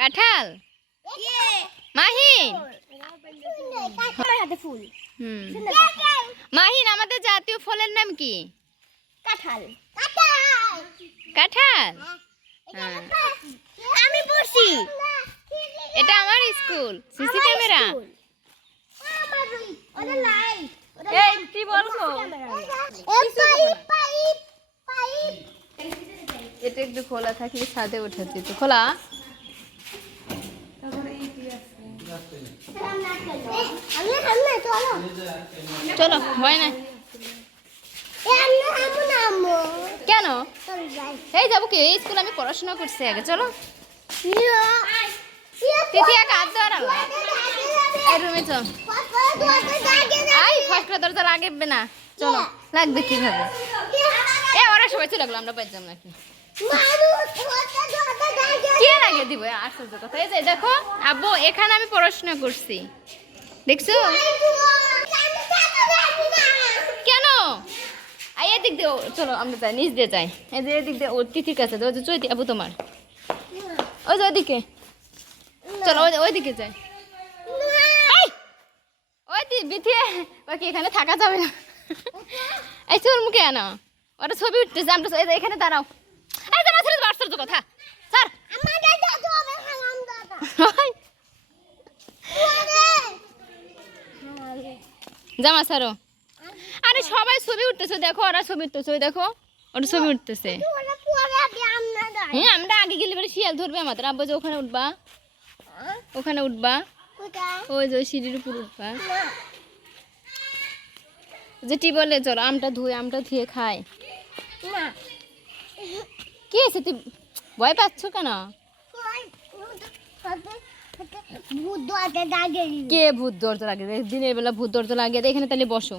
কাঁঠাল মাহিন মাহিন আমাদের জাতীয় ফলের নাম কি? কাঁঠাল। কাঁঠাল। আমি পড়ছি। এটা আমার স্কুল। CC camera. এই কি বলছো? এটা একটু খোলা থাকলে ছাদে উঠে যেত। খোলা। চলো ভয় নাই। কেন? এই যাবো কি? এই স্কুল আমি পড়াশোনা করছি আগে। চলো তিথি এক হাত ধর এই রুমে চল। আই ফাঁকড়া দরজা লাগবে না। চলো লাগবে কিভাবে? এ ওরা সবাই চলে গেলো, আমরা পাইলাম নাকি? কে লাগে দিব? আশ্চর্য কথা। এই যে দেখো আব্বু, এখানে আমি পড়াশোনা করছি, দেখছো? কেন? এদিক দিয়ে চলো আমরা যাই, নিচ দিয়ে যাই। এই যে এদিক দিয়ে ও তিথির কাছে ওই যে চৈতি আবু তোমার ওই যে ওইদিকে চলো, ওইদিকে যাই। ওই বিথি ওকে এখানে থাকা যাবে না। এই চোর মুখে আনো, ওরা ছবি উঠতেছে। আমরা এখানে দাঁড়াও। এই জামা ছেড়ে আশ্চর্য কথা স্যার। জামা ছাড়ো। আরে সবাই ছবি উঠতেছে, দেখো ওরা ছবি উঠতেছে। ওই দেখো ওরা ছবি উঠতেছে। হ্যাঁ আমরা আগে গেলে পরে শিয়াল ধরবে আমাদের। আব্বা যে ওখানে উঠবা, ওখানে উঠবা, ওই যে সিঁড়ির উপর উঠবা। যেটি বলে চলো আমটা ধুয়ে খায়। কি আছে? তুই ভয় পাচ্ছ কেন? কে ভূত দরজা লাগে? দিনের বেলা ভূত দরজা লাগে? এখানে তাহলে বসো।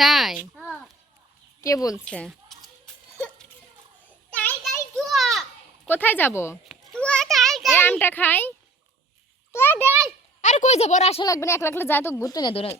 তাই? কে বলছে? কোথায় যাবো? আমটা খাই। আরে কই যাবো? আসা লাগবে না, এক লাগলে যায় তো ঘুরতে না ধরে।